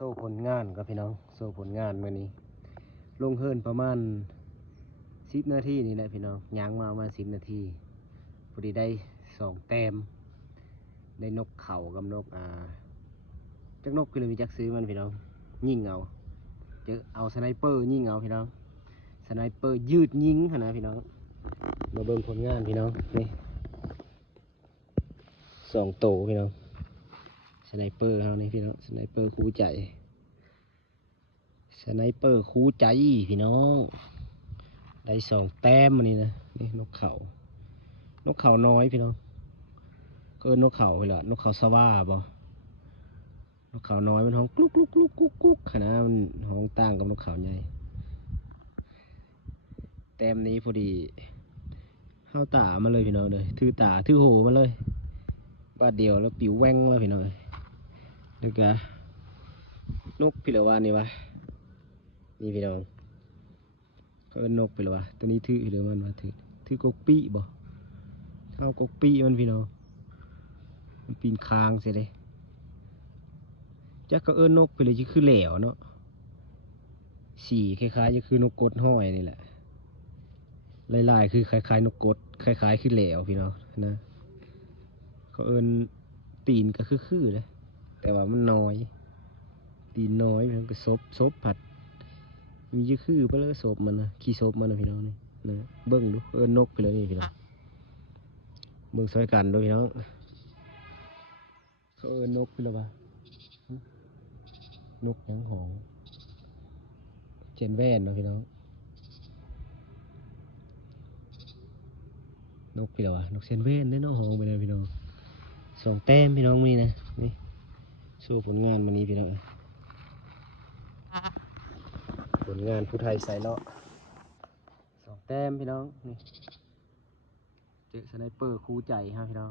โซ่ผลงานกับพี่น้องโซ่ผลงานมื่อนี้ลงเฮิร์นประมาณ10 นาทีนี่แหละพี่น้องย่างมาประมาณ10 นาทีพอดีได้2 แต้มได้นกเขากับนกจักนกคือเลยมีจักซื้อมันพี่น้องยิงเอาจะเอาสไนเปอร์ยิงเอาพี่น้องสไนเปอร์ยืดยิงนะพี่น้องมาเบิ่งผลงานพี่น้องนี่2 โตพี่น้องสไนเปอร์เขานี่พี่น้องสไนเปอร์คู่ใจสไนเปอร์คู่ใจพี่น้องได้2 แต้มอันนี้นะนี่นกเขาน้อยพี่น้องก็นกเขาไปละนกเขาสว่าบ่นกเขาน้อยมันห้องกลุกลุกลุกกุ๊กกุ๊กขนาดมันห้องต่างกับนกเขาใหญ่แต้มนี้พอดีเข้าตามาเลยพี่น้องเลยถือตาถือโหมาเลยบาดเดียวแล้วปิวแว่งแล้วพี่น้องนึกอะนกพิรวานนี่วะนี่พี่น้องเขาเป็นนกพิรวานตัวนี้ถือหรือมันมาถือกกปี้บ่เท่ากกปี้มันพี่น้องมันปีนคางเสียเลยจักก็นกไปเลยที่คือแหลวเนาะสีคล้ายๆจะคือนกกดห้อยนี่แหละลายๆคือคล้ายๆนกกดคล้ายๆคือแหลวพี่น้องนะเขาตีนก็คือเลยแต่ว่ามันน้อยตีนน้อยมันก็ซบผัดมีจะคือไปเลยซบมันนะขี้ซบมันนะพี่น้องนี่นะเบิ้งดูนกไปเลยนี่พี่น้องเบิ้งซอยกันดูพี่น้องเขานกไปแล้วปะนกหางหองเจนแว่นเนาะพี่น้องนกไปแล้ววะนกเซนเว่นได้น้องหองไปเลยพี่น้อง2 แต้มพี่น้องนี่นะนี่สู้ผลงานวันนี้พี่น้องผลงานผู้ไทยใส่เลาะ2 แต้มพี่น้องนี่เจอสไนเปอร์คู่ใจฮะพี่น้อง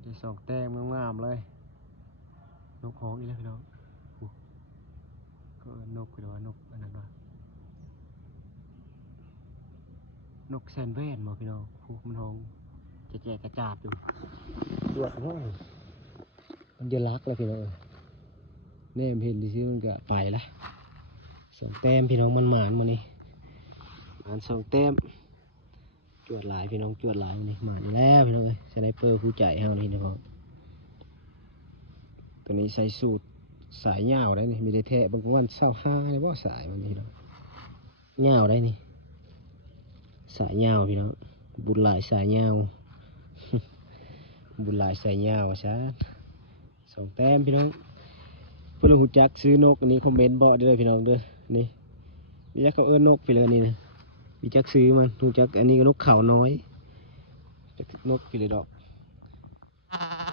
ได้2 แต้มงามๆเลยนกหองอีกแล้วพี่น้องก็นกไปแล้วนกอันนั้นวะนกแซนเว่นมาพี่น้องพวกมันหองจะแจกกระจาดอยู่ตรวจน้อยมันจะรักแล้วพี่น้องเนี่ยเห็นดิซิมันก็ไปละ2 แต้มพี่น้องมันหมานมานี่หมาน2 แต้มจวดหลายพี่น้องจวดหลายนี่หมานแล้วพี่น้องเลยสไนเปอร์คู่ใจเฮานี่นะครับตัวนี้ใส่สูตรสายยาวได้นี่มีได้แทะบางวัน25เลยว่าสายมันนี่เนาะยาวได้นี่สายยาวพี่น้องบุญหลายสายยาว บุญหลายสายยาวซะ2 แต้มพี่น้องเพื่อนหูจักซื้อนกอันนี้คอมเมนต์บอกได้เลยพี่น้องเด้อนี่มีจักเขานกไปเลยนี่นะมีจักซื้อมันหูจักอันนี้ก็นกเขาน้อยนกไปเลยดอก